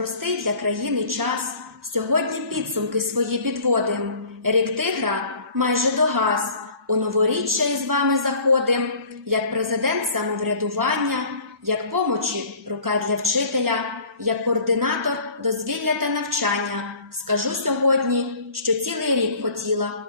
Непростий для країни час сьогодні підсумки свої підводим. Рік тигра майже догас. У новоріччя із вами заходим, як президент самоврядування, як помочі рука для вчителя, як координатор дозвілля та навчання. Скажу сьогодні, що цілий рік хотіла.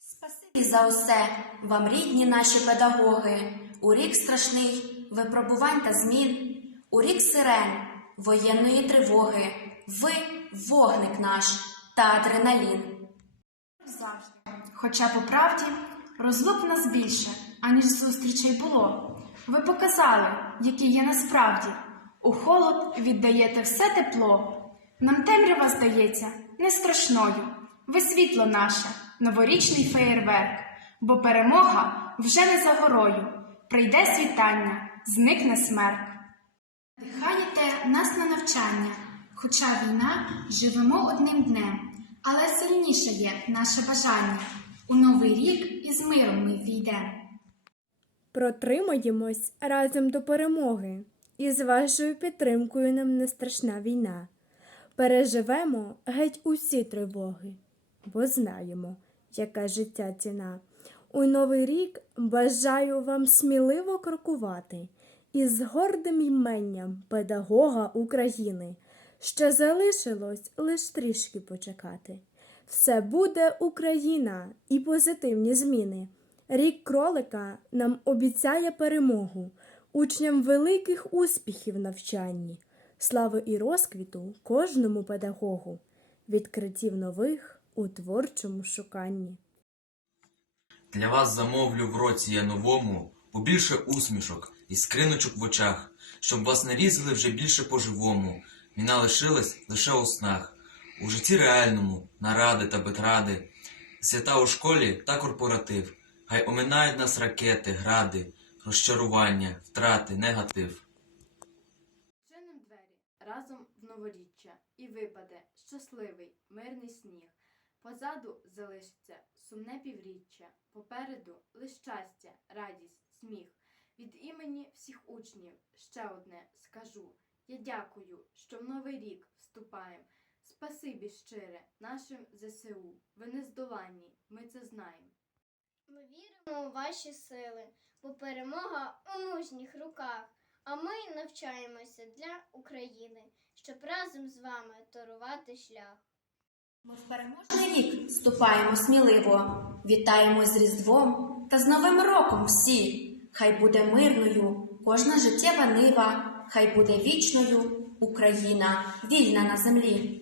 Спасибі за усе, вам рідні наші педагоги, у рік страшний випробувань та змін, у рік сирен, воєнної тривоги, ви вогник наш та адреналін. Хоча по правді розлук нас більше, аніж зустрічей було. Ви показали, які є насправді. У холод віддаєте все тепло. Нам темрява здається не страшною. Ви світло наше, новорічний феєрверк, бо перемога вже не за горою. Прийде світання, зникне смерть. Дихаєте нас на навчання, хоча війна живемо одним днем, але сильніше є наше бажання. У новий рік із миром ми війдемо. Протримаємось разом до перемоги, і з вашою підтримкою нам не страшна війна. Переживемо геть усі тривоги, бо знаємо, яка життя ціна. У новий рік бажаю вам сміливо крокувати із гордим іменням педагога України. Ще залишилось лиш трішки почекати. Все буде Україна і позитивні зміни. Рік кролика нам обіцяє перемогу, учням великих успіхів навчанні, слави і розквіту кожному педагогу, відкриттів нових у творчому шуканні. Для вас замовлю в році я новому побільше усмішок і скриночок в очах, щоб вас не різали вже більше по-живому. Війна лишилась лише у снах, у житті реальному, наради та бетради, свята у школі та корпоратив. Хай оминають нас ракети, гради, розчарування, втрати, негатив. Чиним двері разом в новоріччя, і випаде щасливий, мирний сніг. Позаду залишиться сумне півріччя, попереду лиш щастя, радість, сміх. Від імені всіх учнів ще одне скажу. Я дякую, що в новий рік вступаєм. Спасибі щире нашим ЗСУ. Ви нездоланні, ми це знаємо. Ми віримо у ваші сили, бо перемога у мужніх руках. А ми навчаємося для України, щоб разом з вами торувати шлях. Ми в переможний рік вступаємо сміливо, вітаємо з Різдвом та з Новим роком всі. Хай буде мирною кожна життєва нива, хай буде вічною Україна, вільна на землі.